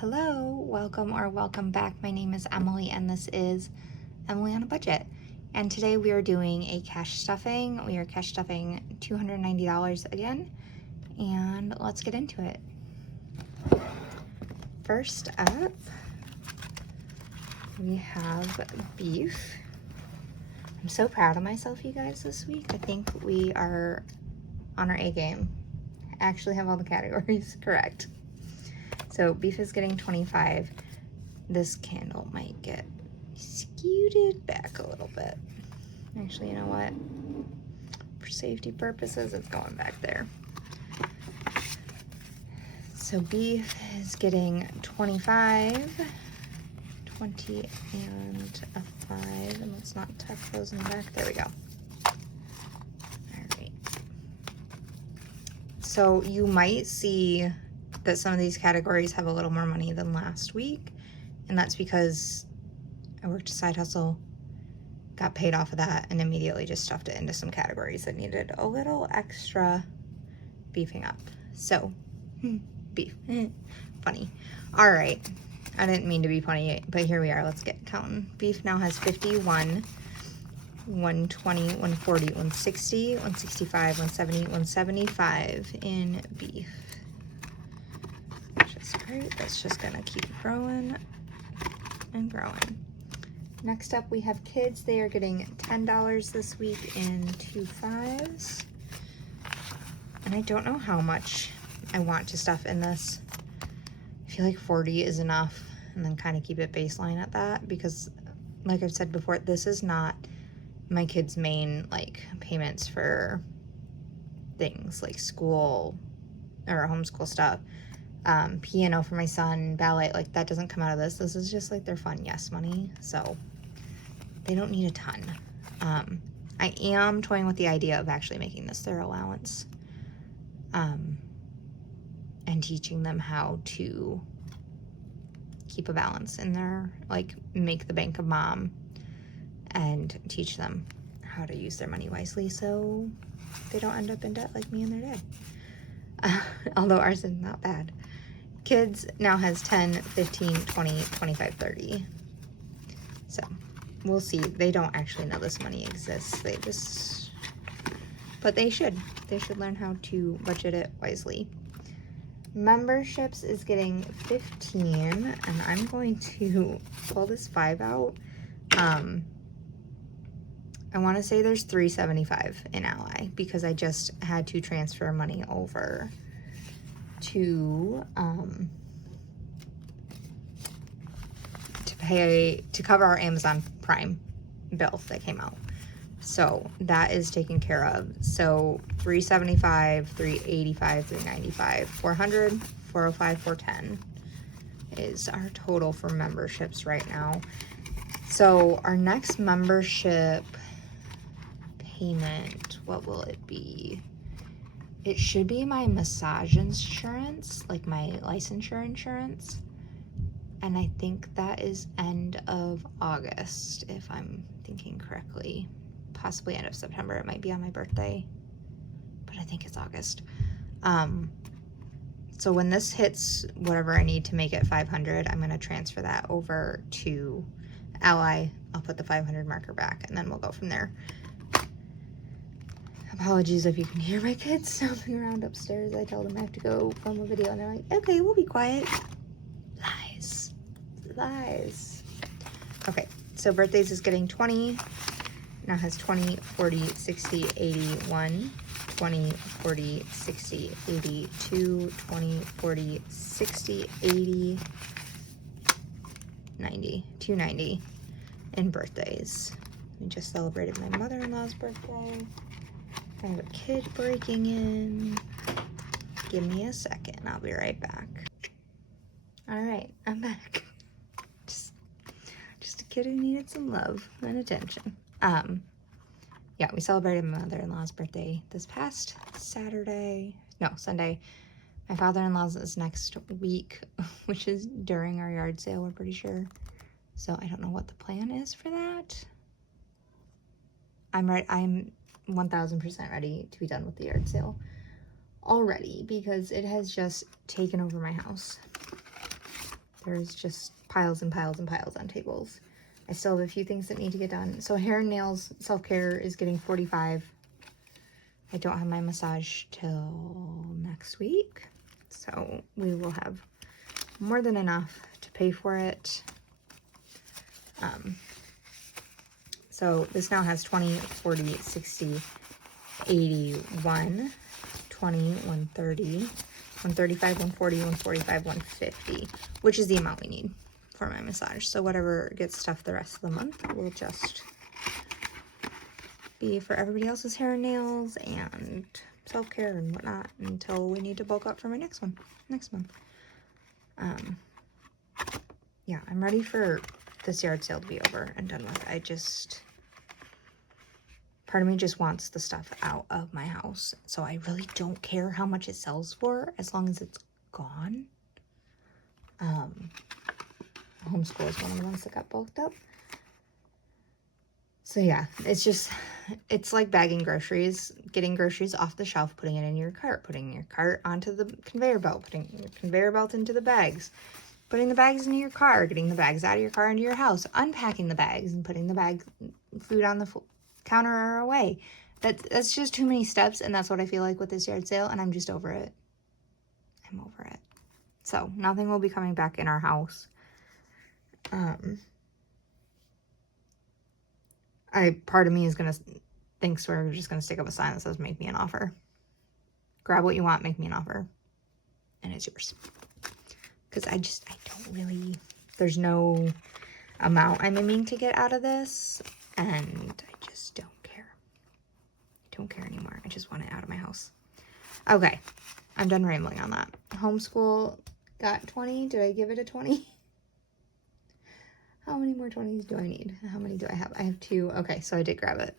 Hello, welcome back. My name is Emily and this is Emily on a Budget. And today we are doing a cash stuffing. We are cash stuffing $290 again, and let's get into it. First up, we have beef. I'm so proud of myself, you guys, this week. I think we are on our A game. I actually have all the categories correct. So beef is getting 25. This candle might get skewed back a little bit. Actually, you know what? For safety purposes, it's going back there. So beef is getting 25, 20 and a 5. And let's not tuck those in the back. There we go. All right. So you might see that some of these categories have a little more money than last week, and that's because I worked a side hustle, got paid off of that, and immediately just stuffed it into some categories that needed a little extra beefing up. So, beef. Funny. All right. I didn't mean to be funny, but here we are. Let's get counting. Beef now has 51, 120, 140, 160, 165, 170, 175 in beef. Great, that's just gonna keep growing and growing. Next up, we have kids. They are getting $10 this week in 2 5s. And I don't know how much I want to stuff in this. I feel like 40 is enough, and then kind of keep it baseline at that, because like I've said before, this is not my kids' main like payments for things like school or homeschool stuff. Piano for my son, ballet, like that doesn't come out of this. This is just like their fun yes money, so they don't need a ton. I am toying with the idea of actually making this their allowance, and teaching them how to keep a balance in their, like, make the bank of mom, and teach them how to use their money wisely so they don't end up in debt like me and their dad. Although ours is not bad. Kids now has 10, 15, 20, 25, 30. So we'll see. They don't actually know this money exists. They just, but they should. They should learn how to budget it wisely. Memberships is getting 15, and I'm going to pull this 5 out. I want to say there's 375 in Ally because I just had to transfer money over to pay to cover our Amazon Prime bill that came out. So that is taken care of. So 375, 385, 395, 400, 405, 410 is our total for memberships right now. So our next membership payment, what will it be? It should be my massage insurance, like my licensure insurance. And I think that is end of August, if I'm thinking correctly. Possibly end of September. It might be on my birthday, but I think it's August. So when this hits whatever I need to make it 500, I'm going to transfer that over to Ally. I'll put the 500 marker back, and then we'll go from there. Apologies if you can hear my kids stomping around upstairs. I told them I have to go film a video, and they're like, okay, we'll be quiet. Lies. Lies. Okay, so birthdays is getting 20. Now has 20, 40, 60, 81, 20, 40, 60, 82, 20, 40, 60, 80, 90, 290 in birthdays. We just celebrated my mother-in-law's birthday. I have a kid breaking in. Give me a second. I'll be right back. All right, I'm back. Just a kid who needed some love and attention. Yeah, we celebrated my mother-in-law's birthday this past Sunday. My father-in-law's is next week, which is during our yard sale, we're pretty sure. So I don't know what the plan is for that. I'm 1000% ready to be done with the yard sale already because it has just taken over my house. there's just piles and piles and piles on tables. I still have a few things that need to get done. So hair and nails, self-care is getting $45. I don't have my massage till next week. So we will have more than enough to pay for it. So this now has 20, 40, 60, 80, 1, 20, 130, 135, 140, 145, 150, which is the amount we need for my massage. So whatever gets stuffed the rest of the month will just be for everybody else's hair and nails and self-care and whatnot until we need to bulk up for my next one next month. Yeah, I'm ready for this yard sale to be over and done with. Part of me just wants the stuff out of my house. So I really don't care how much it sells for as long as it's gone. Homeschool is one of the ones that got bulked up. So yeah, it's like bagging groceries, getting groceries off the shelf, putting it in your cart, putting your cart onto the conveyor belt, putting your conveyor belt into the bags, putting the bags into your car, getting the bags out of your car into your house, unpacking the bags and putting the food on the counter or away. That's just too many steps, and that's what I feel like with this yard sale, and I'm just over it. I'm over it. So nothing will be coming back in our house. Part of me thinks we're just gonna stick up a sign that says "Make me an offer." Grab what you want, make me an offer, and it's yours. Because I don't really. There's no amount I'm aiming to get out of this, and I just don't care. I don't care anymore. I just want it out of my house. Okay, I'm done rambling on that. Homeschool got 20. Did I give it a 20? How many more 20s do I need? How many do I have? I have 2. Okay, so I did grab it.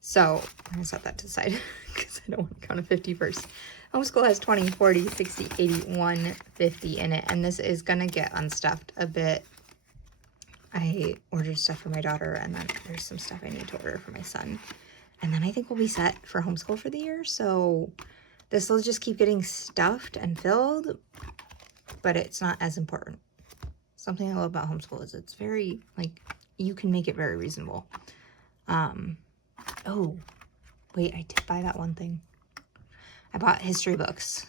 So I'm gonna set that to the side because I don't want to count a 50 first. Homeschool has 20, 40, 60, 80, 150 in it, and this is gonna get unstuffed a bit. I ordered stuff for my daughter, and then there's some stuff I need to order for my son. And then I think we'll be set for homeschool for the year. So this will just keep getting stuffed and filled, but it's not as important. Something I love about homeschool is it's very, you can make it very reasonable. Oh, wait, I did buy that one thing. I bought history books.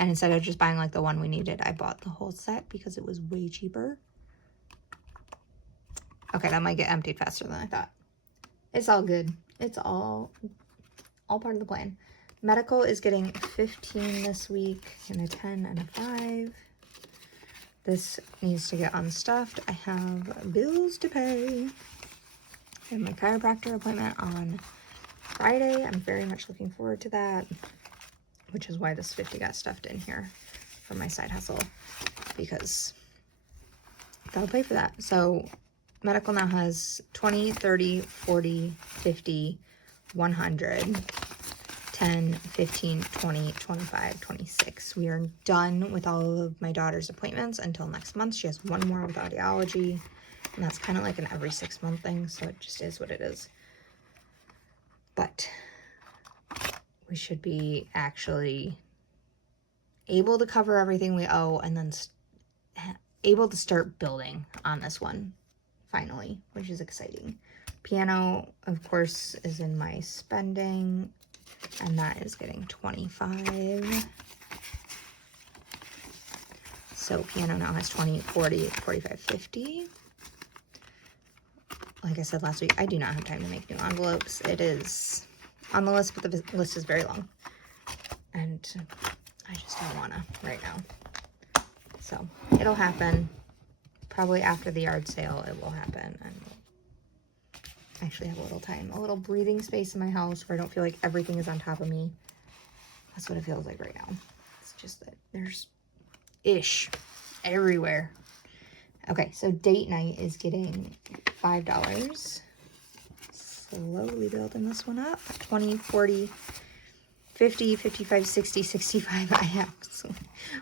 And instead of just buying, the one we needed, I bought the whole set because it was way cheaper. Okay, that might get emptied faster than I thought. It's all good. It's all part of the plan. Medical is getting 15 this week, and a 10 and a 5. This needs to get unstuffed. I have bills to pay. I have my chiropractor appointment on Friday. I'm very much looking forward to that, which is why this 50 got stuffed in here for my side hustle, because gotta pay for that. So medical now has 20, 30, 40, 50, 100, 10, 15, 20, 25, 26. We are done with all of my daughter's appointments until next month. She has one more with audiology, and that's kind of like an every 6 month thing, so it just is what it is. But we should be actually able to cover everything we owe, and then able to start building on this one finally, which is exciting. Piano, of course, is in my spending, and that is getting 25. So piano now has 20, 40, 45, 50. Like I said last week, I do not have time to make new envelopes. It is on the list, but the list is very long, and I just don't want to right now. So it'll happen. Probably after the yard sale, it will happen, and I actually have a little time, a little breathing space in my house where I don't feel like everything is on top of me. That's what it feels like right now. It's just that there's ish everywhere. Okay, so date night is getting $5. Slowly building this one up. 20, 40, 50, 55, 60, 65. I have. So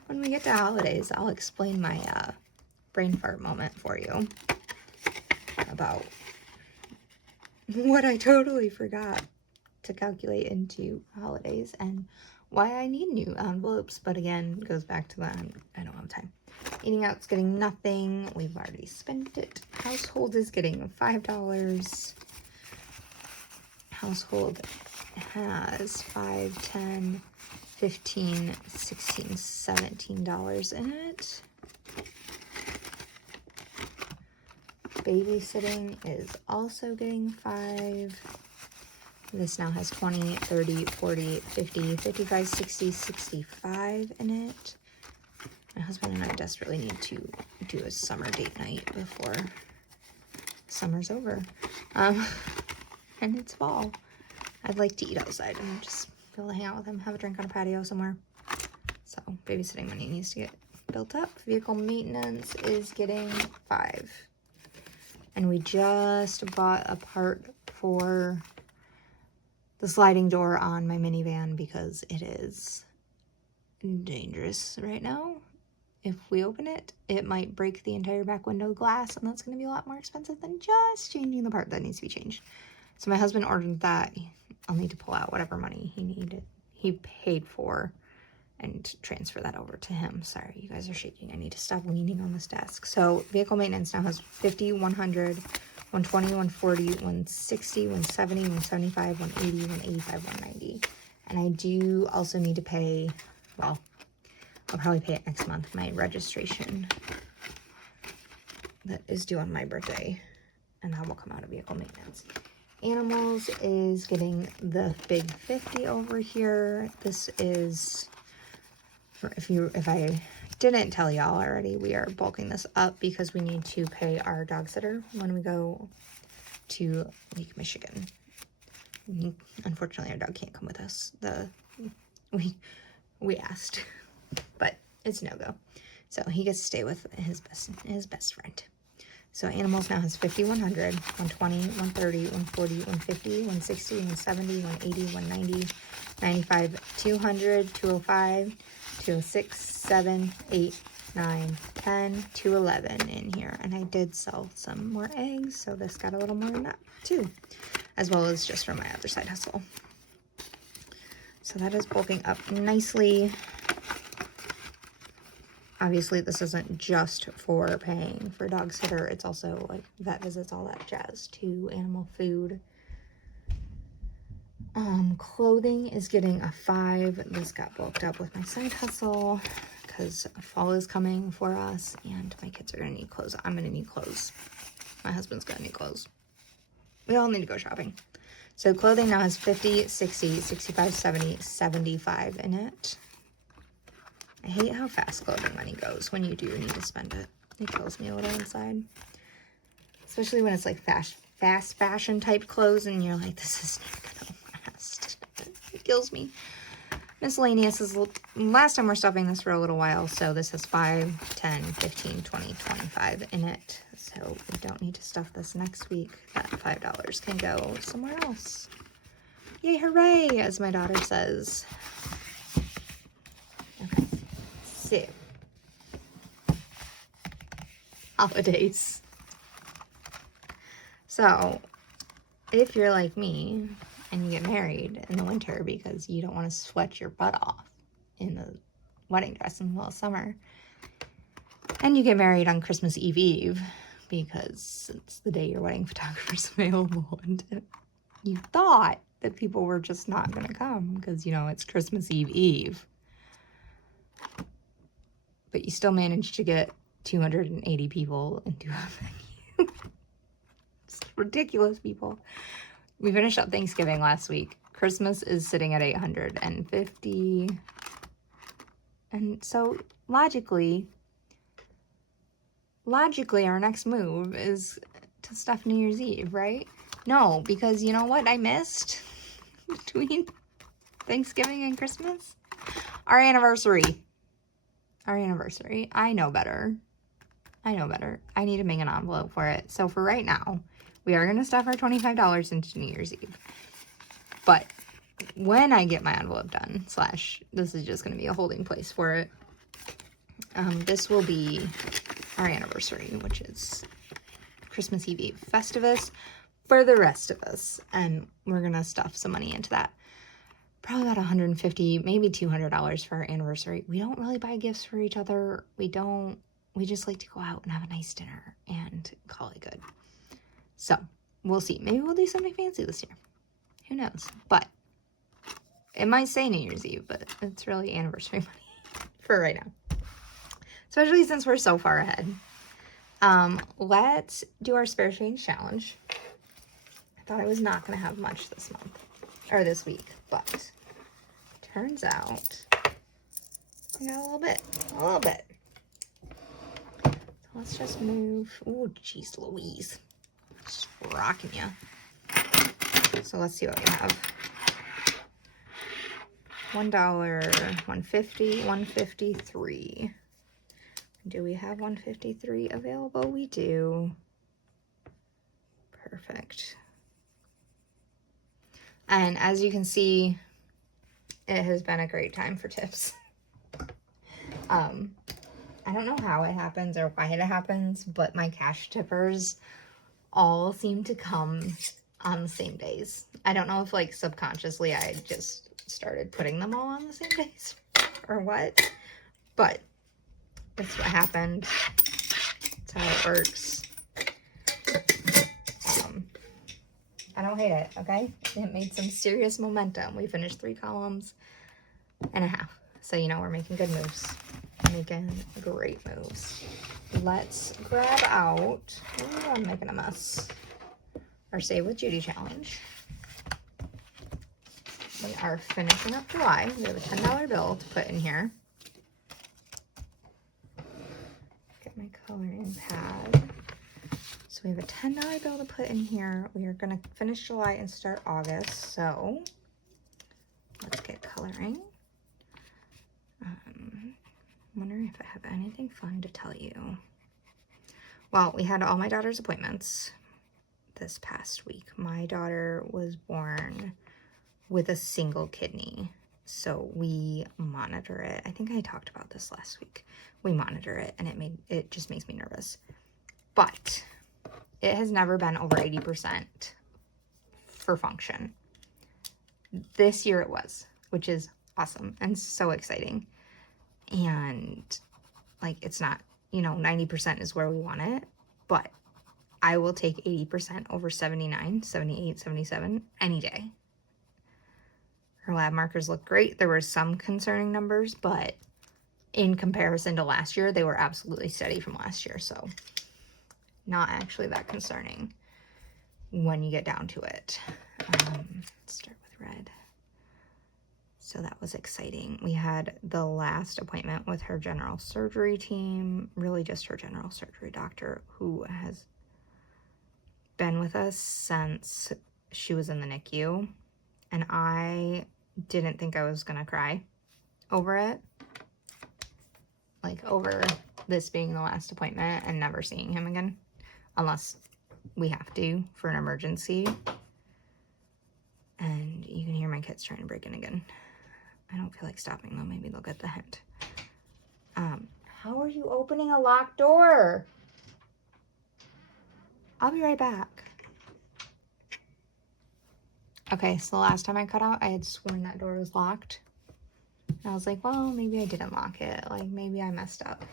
when we get to holidays, I'll explain my brain fart moment for you about what I totally forgot to calculate into holidays and why I need new envelopes, but again, it goes back to that. I don't have time. Eating out's getting nothing. We've already spent it. Household is getting $5. Household has $5, $10, $15, $16, $17 in it. Babysitting is also getting $5. This now has 20, 30, 40, 50, 55, 60, 65 in it. My husband and I desperately need to do a summer date night before summer's over. And it's fall. I'd like to eat outside and just be able to hang out with him, have a drink on a patio somewhere. So babysitting money needs to get built up. Vehicle maintenance is getting $5. And we just bought a part for the sliding door on my minivan because it is dangerous right now. If we open it, it might break the entire back window glass, and that's going to be a lot more expensive than just changing the part that needs to be changed. So my husband ordered that. I'll need to pull out whatever money he paid for and transfer that over to him. Sorry, you guys are shaking. I need to stop leaning on this desk. So vehicle maintenance now has 50, 100, 120, 140, 160, 170, 175, 180, 185, 190. And I do also need to pay, well, I'll probably pay it next month, my registration that is due on my birthday, and that will come out of vehicle maintenance. Animals is getting the big 50 over here. This is, if I didn't tell y'all already, we are bulking this up because we need to pay our dog sitter when we go to Lake Michigan. Unfortunately, our dog can't come with us. We asked, but it's no-go. So he gets to stay with his best friend. So animals now has 50, 100, 120, 130, 140, 150, 160, 170, 180, 190, 95, 200, 205, 206, 7, 8, 9, 10, 211 in here. And I did sell some more eggs, so this got a little more than that too, as well as just from my other side hustle. So that is bulking up nicely. Obviously, this isn't just for paying for dog sitter. It's also like vet visits, all that jazz too, animal food. Clothing is getting a 5. This got bulked up with my side hustle because fall is coming for us and my kids are going to need clothes. I'm going to need clothes. My husband's going to need clothes. We all need to go shopping. So clothing now has 50, 60, 65, 70, 75 in it. I hate how fast clothing money goes when you do need to spend it. It kills me a little inside. Especially when it's like fast fashion type clothes and you're like, this is not gonna last. It kills me. Miscellaneous is, last time we're stuffing this for a little while, so this has 5, 10, 15, 20, 25 in it. So we don't need to stuff this next week. That $5 can go somewhere else. Yay, hooray, as my daughter says. Okay. So, holidays. So, if you're like me and you get married in the winter because you don't want to sweat your butt off in the wedding dress in the middle of summer, and you get married on Christmas Eve because it's the day your wedding photographer's available, and you thought that people were just not going to come because, you know, it's Christmas Eve. But you still managed to get 280 people into a venue. It's ridiculous, people. We finished up Thanksgiving last week. Christmas is sitting at 850. And so logically, our next move is to stuff New Year's Eve, right? No, because you know what I missed between Thanksgiving and Christmas? Our anniversary. I know better. I need to make an envelope for it. So for right now, we are going to stuff our $25 into New Year's Eve. But when I get my envelope done, / this is just going to be a holding place for it, this will be our anniversary, which is Christmas Eve Festivus for the rest of us. And we're going to stuff some money into that. probably about $150, maybe $200 for our anniversary. We don't really buy gifts for each other. We just like to go out and have a nice dinner and call it good. So we'll see. Maybe we'll do something fancy this year. Who knows? But it might say New Year's Eve, but it's really anniversary money for right now. Especially since we're so far ahead. Let's do our spare change challenge. I thought I was not going to have much this month, or this week, but turns out I got a little bit. So let's just move. Oh, jeez Louise. Just rocking you. So let's see what we have. $1, $1.50, $1.53. Do we have $1.53 available? We do. Perfect. And as you can see, it has been a great time for tips. I don't know how it happens or why it happens, but my cash tippers all seem to come on the same days. I don't know if like subconsciously I just started putting them all on the same days or what, but that's what happened. That's how it works. I don't hate it, okay? It made some serious momentum. We finished 3 columns and a half. So, you know, we're making good moves. Making great moves. Let's grab out, ooh, I'm making a mess, our Save with Judy challenge. We are finishing up July. We have a $10 bill to put in here. Get my coloring pad. So we have a $10 bill to put in here. We are going to finish July and start August. So let's get coloring. I'm wondering if I have anything fun to tell you. Well, we had all my daughter's appointments this past week. My daughter was born with a single kidney. So we monitor it. I think I talked about this last week. We monitor it and it just makes me nervous. But it has never been over 80% for function. This year it was, which is awesome and so exciting. And like, it's not, you know, 90% is where we want it, but I will take 80% over 79, 78, 77 any day. Her lab markers look great. There were some concerning numbers, but in comparison to last year, they were absolutely steady from last year. So not actually that concerning when you get down to it. Let's start with red. So that was exciting. We had the last appointment with her general surgery team, really just her general surgery doctor, who has been with us since she was in the NICU. And I didn't think I was gonna cry over it. Like over this being the last appointment and never seeing him again. Unless we have to for an emergency. And you can hear my kids trying to break in again. I don't feel like stopping though. Maybe they'll get the hint. How are you opening a locked door? I'll be right back. Okay, so the last time I cut out, I had sworn that door was locked. And I was like, well, maybe I didn't lock it. Like, maybe I messed up.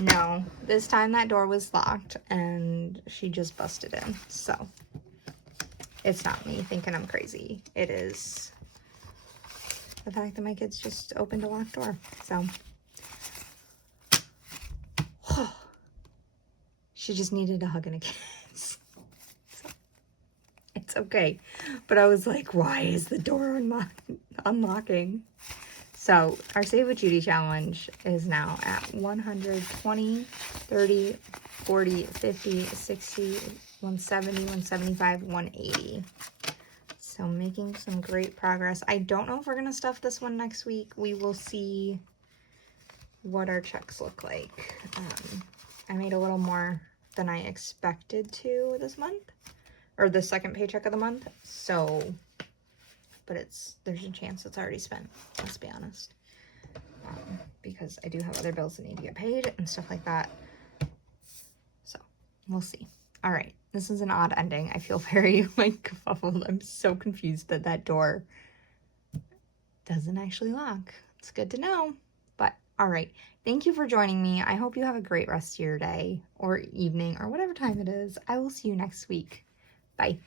No, this time that door was locked and she just busted in. So it's not me thinking I'm crazy. It is the fact that my kids just opened a locked door. So she just needed a hug and a kiss. So it's okay. But I was like, why is the door unlocking? So our Save with Judy challenge is now at 120, 30, 40, 50, 60, 170, 175, 180. So making some great progress. I don't know if we're going to stuff this one next week. We will see what our checks look like. I made a little more than I expected to this month, or the second paycheck of the month. So, but there's a chance it's already spent, let's be honest. Because I do have other bills that need to get paid and stuff like that. So we'll see. All right, this is an odd ending. I feel very like kerfuffled. I'm so confused that door doesn't actually lock. It's good to know. But all right, thank you for joining me. I hope you have a great rest of your day or evening or whatever time it is. I will see you next week. Bye.